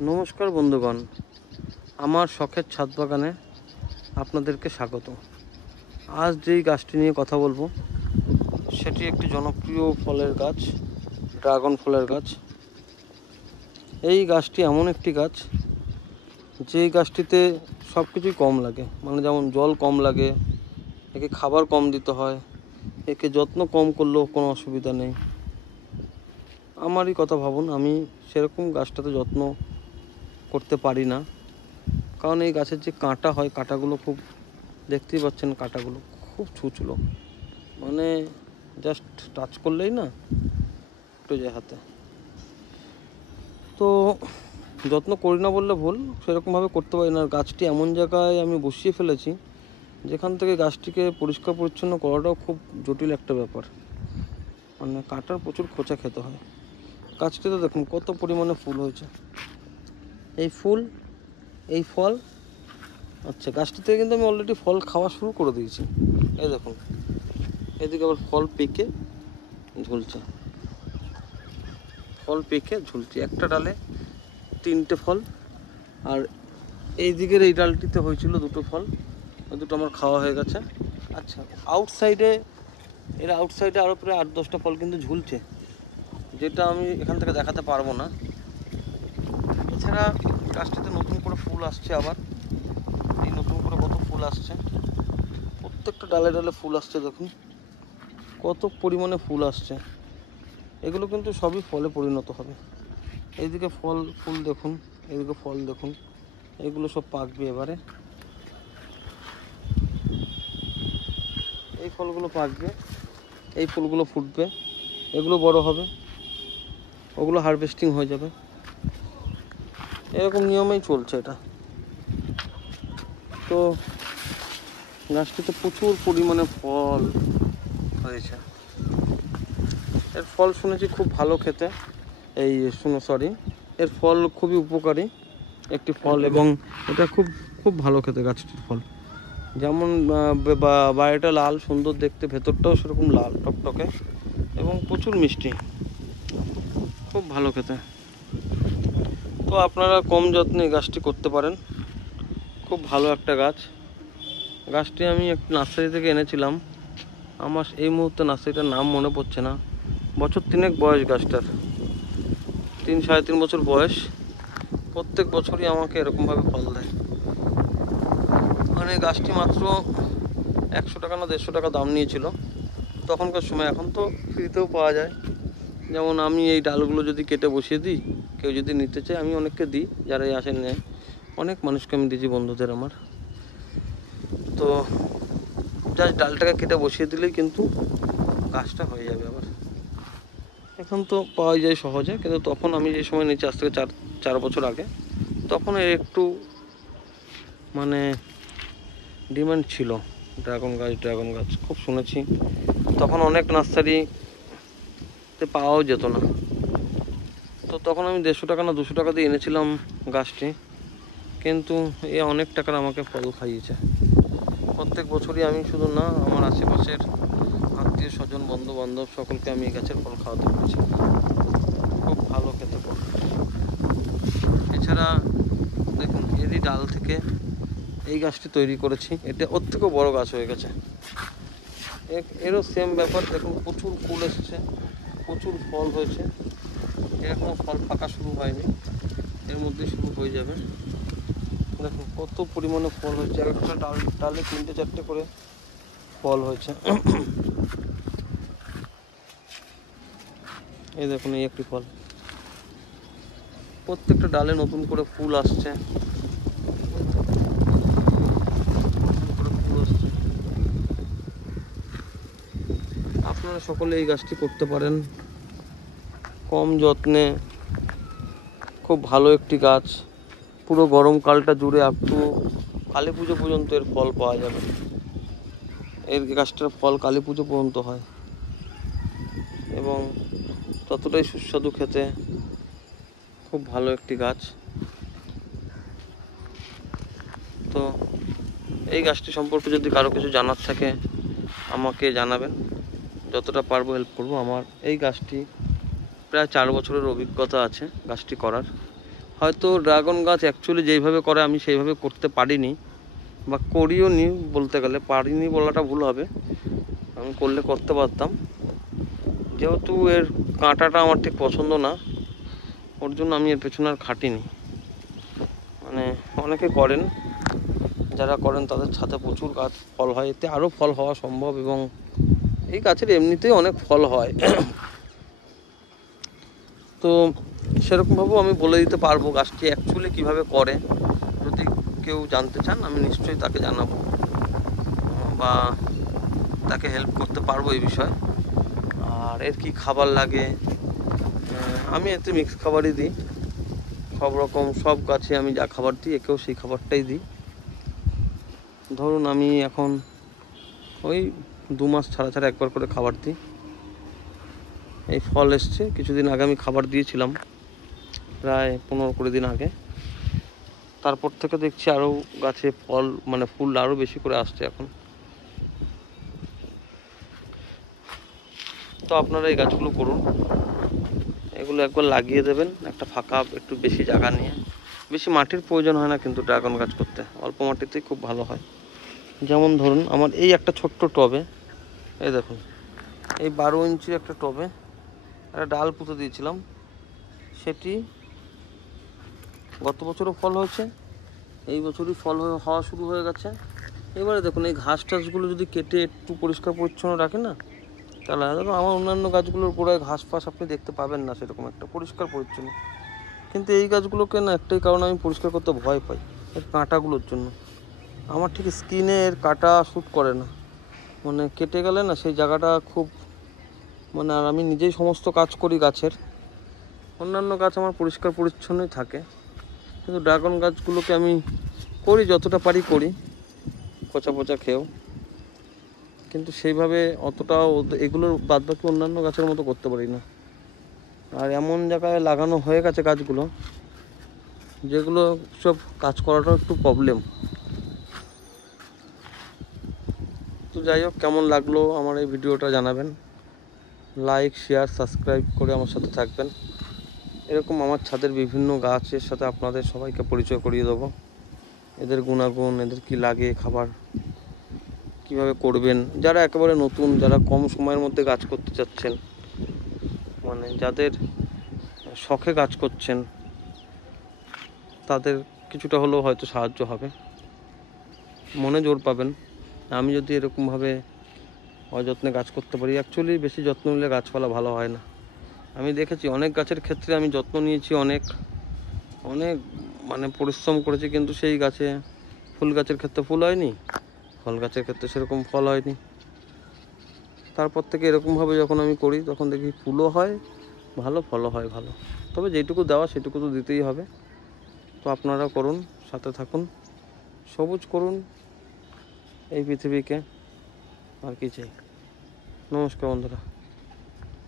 নমস্কার বন্ধুগণ, আমার শখের ছাদ বাগানে আপনাদেরকে স্বাগত। আজ যেই গাছটি নিয়ে কথা বলবো সেটি একটি জনপ্রিয় ফলের গাছ, ড্রাগন ফলের গাছ। এই গাছটি এমন একটি গাছ যেই গাছটিতে সব কিছুই কম লাগে, মানে যেমন জল কম লাগে, একে খাবার কম দিতে হয়, একে যত্ন কম করলেও কোনো অসুবিধা নেই। আমারই কথা ভাবুন, আমি সেরকম গাছটাতে যত্ন করতে পারি না, কারণ এই গাছের যে কাঁটা হয়, কাঁটাগুলো খুব, দেখতেই পাচ্ছেন কাঁটাগুলো খুব ছুঁচলো, মানে জাস্ট টাচ করলেই না একটু যায় হাতে। তো যত্ন করি না বললে ভুল, সেরকমভাবে করতে পারি না। গাছটি এমন জায়গায় আমি বসিয়ে ফেলেছি যেখান থেকে গাছটিকে পরিষ্কার পরিচ্ছন্ন করাটাও খুব জটিল একটা ব্যাপার, মানে কাঁটার প্রচুর খোঁচা খেতে হয়। গাছটিতে দেখুন কত পরিমাণে ফুল হয়েছে, এই ফুল, এই ফল। আচ্ছা, গাছটিতে কিন্তু আমি অলরেডি ফল খাওয়া শুরু করে দিয়েছি। এই দেখুন, এদিকে আবার ফল পেকে ঝুলছে, ফল পেকে ঝুলছে, একটা ডালে 3টে ফল। আর এই দিকের এই ডালটিতে হয়েছিল 2টো ফল, ওই 2টো আমার খাওয়া হয়ে গেছে। আচ্ছা, আউটসাইডে আরও প্রায় 8-10টা ফল কিন্তু ঝুলছে, যেটা আমি এখান থেকে দেখাতে পারবো না। এছাড়া গাছটিতে নতুন করে ফুল আসছে, আবার এই নতুন করে কত ফুল আসছে, প্রত্যেকটা ডালে ডালে ফুল আসছে। দেখুন কত পরিমাণে ফুল আসছে, এগুলো কিন্তু সবই ফলে পরিণত হবে। এইদিকে ফুল দেখুন, এইদিকে ফল দেখুন, এগুলো সব পাকবে এবারে, এই ফলগুলো পাকবে, এই ফুলগুলো ফুটবে, এগুলো বড় হবে, ওগুলো হারভেস্টিং হয়ে যাবে। এরকম নিয়মেই চলছে এটা। তো গাছটিতে প্রচুর পরিমাণে ফল হয়েছে। এর ফল শুনেছি খুব ভালো খেতে, এর ফল খুবই উপকারী একটি ফল, এবং এটা খুব খুব ভালো খেতে গাছটির ফল। যেমন বাইরেটা লাল সুন্দর দেখতে, ভেতরটাও সেরকম লাল টকটকে এবং প্রচুর মিষ্টি, খুব ভালো খেতে। তো আপনারা কম যত্নে গাছটি করতে পারেন, খুব ভালো একটা গাছ। গাছটি আমি একটি নার্সারি থেকে এনেছিলাম, আমার এই মুহূর্তে নার্সারিটার নাম মনে পড়ছে না। বছর 3 বয়স গাছটার, 3-3.5 বছর বয়স। প্রত্যেক বছরই আমাকে এরকমভাবে ফল দেয়। মানে গাছটি মাত্র 100 টাকা না 150 টাকা দাম নিয়েছিল তখনকার সময়, এখন তো ফ্রিতেও পাওয়া যায়। যেমন আমি এই ডালগুলো যদি কেটে বসিয়ে দিই, কেউ যদি নিতে চায়, আমি অনেককে দিই, যারা আসে নেয়, অনেক মানুষকে আমি দিয়েছি, বন্ধুদের আমার। তো জাস্ট ডালটাকে কেটে বসিয়ে দিলেই কিন্তু গাছটা হয়ে যাবে। আবার এখন তো পাওয়া যায় সহজে, কিন্তু তখন আমি যে সময় নিয়েছি, আজ থেকে 4 বছর আগে, তখন এর একটু মানে ডিমান্ড ছিল। ড্রাগন গাছ খুব শুনেছি, তখন অনেক নার্সারিতে পাওয়াও যেত না। তো তখন আমি 150 টাকা না 200 টাকা দিয়ে এনেছিলাম গাছটি, কিন্তু এ অনেক টাকার আমাকে ফল খাইয়েছে। প্রত্যেক বছরই আমি শুধু না, আমার আশেপাশের আত্মীয় স্বজন, বন্ধু বান্ধব সকলকে আমি এই গাছের ফল খাওয়াতে পেরেছি, খুব ভালো খেতে ফল। এছাড়া দেখুন, এরই ডাল থেকে এই গাছটি তৈরি করেছি, এটা ওর থেকেও বড় গাছ হয়ে গেছে। এরও সেম ব্যাপার, দেখুন প্রচুর ফুল এসেছে, প্রচুর ফল হয়েছে, এরকম ফল পাকা শুরু হয়নি, এর মধ্যে শুরু হয়ে যাবে। দেখুন কত পরিমাণে ফল হয়েছে, একটা ডালে 3-4টে করে ফল হয়েছে। এই দেখুন, এই একটি ফল, প্রত্যেকটা ডালে নতুন করে ফুল আসছে, আপনারা সকলে এই গাছটি করতে পারেন কম যত্নে। খুব ভালো একটি গাছ, পুরো গরমকালটা জুড়ে আপ টু কালী পুজো পর্যন্ত এর ফল পাওয়া যাবে। এই গাছটার ফল কালী পুজো পর্যন্ত হয় এবং ততটাই সুস্বাদু খেতে, খুব ভালো একটি গাছ। তো এই গাছটি সম্পর্কে যদি কারো কিছু জানার থাকে আমাকে জানাবেন, যতটা পারবো হেল্প করব। আমার এই গাছটি প্রায় 4 বছরের অভিজ্ঞতা আছে গাছটি করার, হয়তো ড্রাগন গাছ অ্যাকচুয়ালি যেইভাবে করে আমি সেইভাবে করতে পারিনি, বা করিও নি, বলতে গেলে পারিনি বলাটা ভুল হবে, আমি করলে করতে পারতাম। যেহেতু এর কাঁটাটা আমার ঠিক পছন্দ না, ওর জন্য আমি এর পেছনে আর খাটিনি। মানে অনেকে করেন, যারা করেন তাদের ছাদে প্রচুর গাছ ফল হয়, এতে আরও ফল হওয়া সম্ভব, এবং এই গাছের এমনিতেই অনেক ফল হয়। তো সেরকমভাবেও আমি বলে দিতে পারবো গাছটি অ্যাকচুয়ালি কীভাবে করে। যদি কেউ জানতে চান আমি নিশ্চয়ই তাকে জানাবো, বা তাকে হেল্প করতে পারবো এই বিষয়ে। আর এর কি খাবার লাগে, আমি এতে মিক্স খাবারই দিই, সব রকম সব গাছে আমি যা খাবার দিই একেও সেই খাবারটাই দিই। ধরুন আমি এখন ওই 2 মাস ছাড়া ছাড়া একবার করে খাবার দিই। এই ফল এসছে, কিছুদিন আগে আমি খাবার দিয়েছিলাম, প্রায় 15-20 দিন আগে। তারপর থেকে দেখছি আরও গাছে ফল, মানে ফুল আরও বেশি করে আসছে এখন। তো আপনারা এই গাছগুলো করুন, এগুলো একবার লাগিয়ে দেবেন একটা ফাঁকা একটু বেশি জায়গা নিয়ে। বেশি মাটির প্রয়োজন হয় না কিন্তু ড্রাগন গাছ করতে, অল্প মাটিতেই খুব ভালো হয়। যেমন ধরুন আমার এই একটা ছোট্ট টবে, এই দেখুন এই 12 ইঞ্চির একটা টবে একটা ডাল পুঁতে দিয়েছিলাম, সেটি গত বছরও ফল হয়েছে, এই বছরই ফল হওয়া শুরু হয়ে গেছে। এবারে দেখুন এই ঘাস টাসগুলো যদি কেটে একটু পরিষ্কার পরিচ্ছন্ন রাখে না, তাহলে দেখো আমার অন্যান্য গাছগুলোর গোড়ায় ঘাস ফাস আপনি দেখতে পাবেন না সেরকম একটা পরিষ্কার পরিচ্ছন্ন। কিন্তু এই গাছগুলোকে না একটাই কারণ আমি পরিষ্কার করতে ভয় পাই, এর কাঁটাগুলোর জন্য। আমার ঠিক স্কিনে এর কাঁটা শ্যুট করে না, মানে কেটে গেলে না সেই জায়গাটা খুব, মানে আর আমি নিজেই সমস্ত কাজ করি গাছের, অন্যান্য গাছ আমার পরিষ্কার পরিচ্ছন্নই থাকে, কিন্তু ড্রাগন গাছগুলোকে আমি করি যতটা পারি করি, পচা পচা খেয়েও, কিন্তু সেইভাবে অতটা এগুলোর বাদবাকি অন্যান্য গাছের মতো করতে পারি না। আর এমন জায়গায় লাগানো হয়ে গেছে গাছগুলো যেগুলো সব কাজ করাটাও একটু প্রবলেম। তো যাই হোক, কেমন লাগলো আমার এই ভিডিওটা জানাবেন, লাইক শেয়ার সাবস্ক্রাইব করে আমার সাথে থাকবেন। এরকম আমার ছাদের বিভিন্ন গাছের সাথে আপনাদের সবাইকে পরিচয় করিয়ে দেবো, এদের গুণাগুণ, এদের কি লাগে খাবার, কিভাবে করবেন। যারা একেবারে নতুন, যারা কম সময়ের মধ্যে গাছ করতে চাচ্ছেন, মানে যাদের শখে গাছ করছেন, তাদের কিছুটা হলেও হয়তো সাহায্য হবে, মনে জোর পাবেন। আমি যদি এরকমভাবে অযত্নে গাছ করতে পারি, অ্যাকচুয়ালি বেশি যত্ন নিলে গাছপালা ভালো হয় না। আমি দেখেছি অনেক গাছের ক্ষেত্রে আমি যত্ন নিয়েছি, অনেক অনেক মানে পরিশ্রম করেছি, কিন্তু সেই গাছে, ফুল গাছের ক্ষেত্রে ফুল হয়নি, ফল গাছের ক্ষেত্রে সেরকম ফল হয়নি। তারপর থেকে এরকমভাবে যখন আমি করি তখন দেখি ফুলও হয় ভালো, ফলও হয় ভালো। তবে যেটুকু দেওয়া সেটুকু তো দিতেই হবে। তো আপনারা করুন, সাথে থাকুন, সবুজ করুন এই পৃথিবীকে, আর কি চাই। নমস্কার বন্ধুরা।